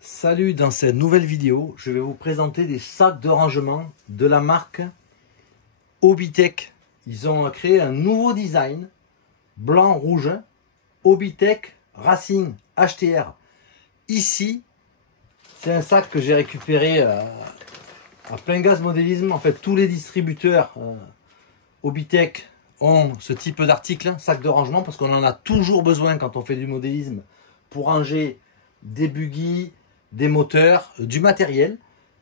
Salut, dans cette nouvelle vidéo, je vais vous présenter des sacs de rangement de la marque Hobbytech. Ils ont créé un nouveau design, blanc-rouge, Hobbytech Racing HTR. Ici, c'est un sac que j'ai récupéré à plein gaz modélisme. En fait, tous les distributeurs Hobbytech ont ce type d'article, sac de rangement, parce qu'on en a toujours besoin quand on fait du modélisme pour ranger des buggy, des moteurs, du matériel.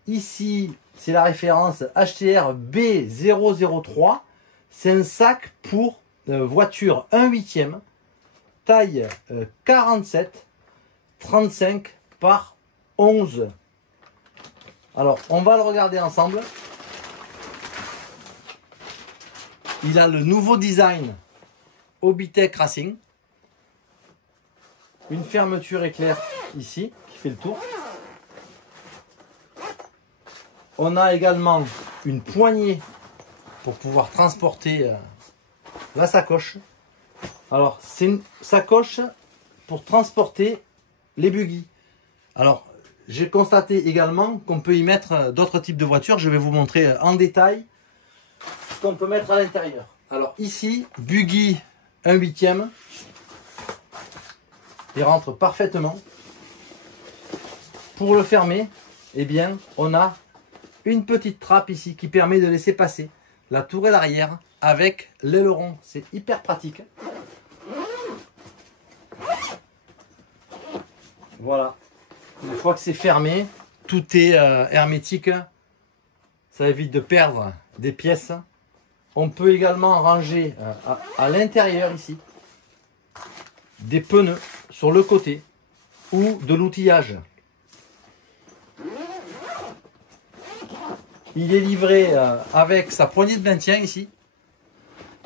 Ici, c'est la référence HTR B003. C'est un sac pour voiture 1/8, taille 47, 35 par 11. Alors, on va le regarder ensemble. Il a le nouveau design Hobbytech Racing. Une fermeture éclair ici qui fait le tour. On a également une poignée pour pouvoir transporter la sacoche. Alors, c'est une sacoche pour transporter les buggy. Alors, j'ai constaté également qu'on peut y mettre d'autres types de voitures. Je vais vous montrer en détail ce qu'on peut mettre à l'intérieur. Alors ici, buggy 1/8. Il rentre parfaitement. Pour le fermer, eh bien, on a une petite trappe ici qui permet de laisser passer la tourelle arrière avec l'aileron. C'est hyper pratique. Voilà. Une fois que c'est fermé, tout est hermétique. Ça évite de perdre des pièces. On peut également ranger à l'intérieur ici des pneus sur le côté ou de l'outillage. Il est livré avec sa poignée de maintien ici.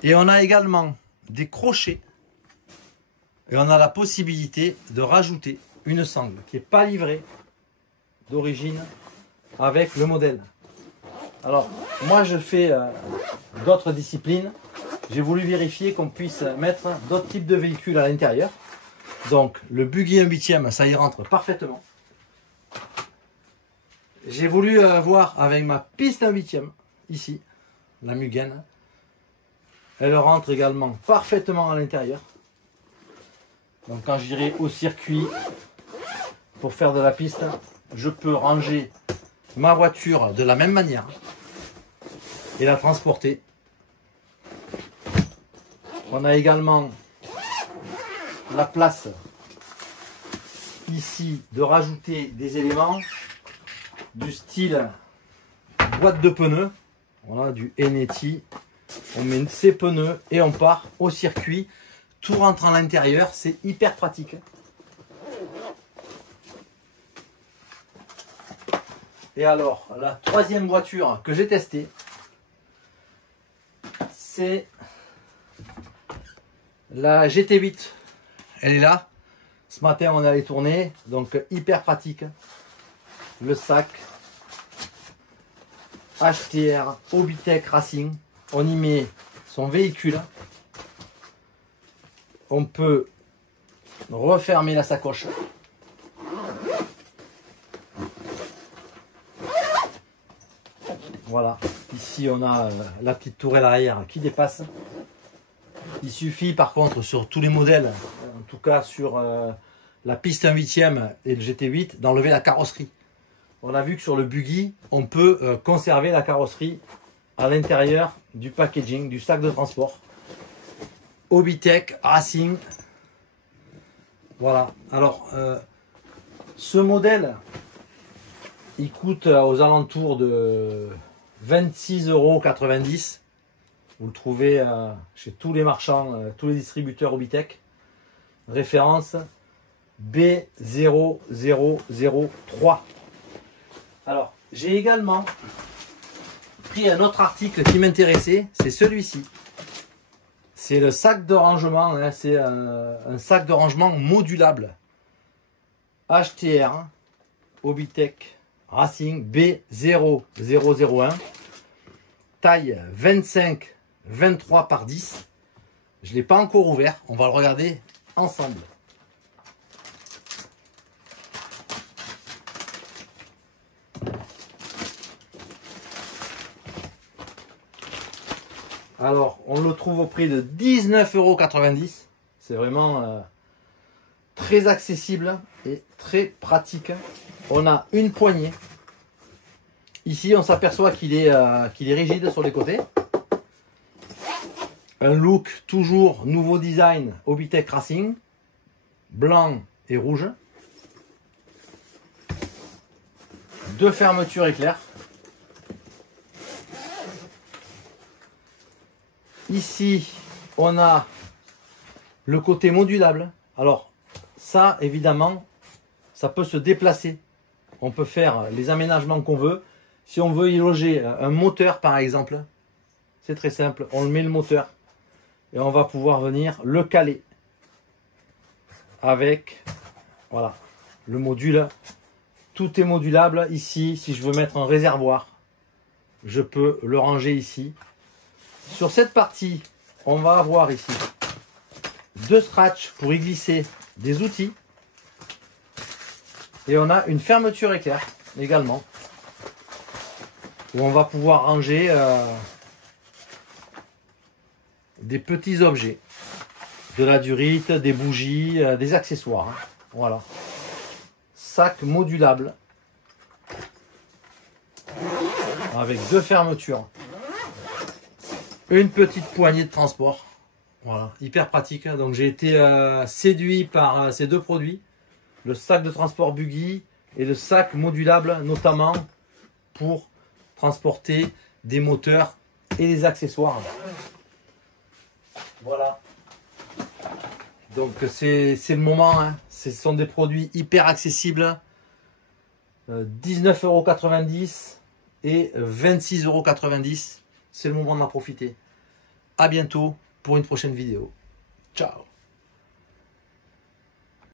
Et on a également des crochets. Et on a la possibilité de rajouter une sangle qui n'est pas livrée d'origine avec le modèle. Alors, moi je fais d'autres disciplines. J'ai voulu vérifier qu'on puisse mettre d'autres types de véhicules à l'intérieur. Donc, le buggy 1/8, ça y rentre parfaitement. J'ai voulu voir avec ma piste 1/8, ici, la Mugen. Elle rentre également parfaitement à l'intérieur. Donc, quand j'irai au circuit pour faire de la piste, je peux ranger ma voiture de la même manière et la transporter. On a également la place ici de rajouter des éléments du style boîte de pneus. Voilà, du Eneti. On met ses pneus et on part au circuit. Tout rentre à l'intérieur, c'est hyper pratique. Et alors, la troisième voiture que j'ai testée, c'est la GT8. Elle est là. Ce matin, on est allé tourner, donc hyper pratique. Le sac HTR Hobbytech Racing. On y met son véhicule. On peut refermer la sacoche. Voilà, ici on a la petite tourelle arrière qui dépasse. Il suffit par contre sur tous les modèles, en tout cas sur la piste 1/8 et le GT8, d'enlever la carrosserie. On a vu que sur le buggy, on peut conserver la carrosserie à l'intérieur du packaging, du sac de transport. Hobbytech Racing. Voilà, alors ce modèle, il coûte aux alentours de 26,90 €. Vous le trouvez chez tous les marchands, tous les distributeurs Hobbytech. Référence B0003. Alors, j'ai également pris un autre article qui m'intéressait, c'est celui-ci. C'est le sac de rangement, hein, c'est un sac de rangement modulable. HTR Hobbytech Racing B0001. Taille 25-23 par 10. Je ne l'ai pas encore ouvert, on va le regarder ensemble. Alors, on le trouve au prix de 19,90 €. C'est vraiment très accessible et très pratique. On a une poignée. Ici, on s'aperçoit qu'il est rigide sur les côtés. Un look toujours nouveau design Hobbytech Racing. Blanc et rouge. Deux fermetures éclair. Ici, on a le côté modulable. Alors, ça, évidemment, ça peut se déplacer. On peut faire les aménagements qu'on veut. Si on veut y loger un moteur, par exemple, c'est très simple. On le met le moteur et on va pouvoir venir le caler avec, voilà, le module. Tout est modulable. Ici, si je veux mettre un réservoir, je peux le ranger ici. Sur cette partie, on va avoir ici deux scratchs pour y glisser des outils. Et on a une fermeture éclair également, où on va pouvoir ranger des petits objets, de la durite, des bougies, des accessoires. Hein. Voilà. Sac modulable avec deux fermetures. Une petite poignée de transport. Voilà, hyper pratique. Donc j'ai été séduit par ces deux produits. Le sac de transport buggy et le sac modulable, notamment pour transporter des moteurs et des accessoires. Voilà. Donc c'est le moment. Hein. Ce sont des produits hyper accessibles. 19,90 € et 26,90 €. C'est le moment d'en profiter. À bientôt pour une prochaine vidéo. Ciao.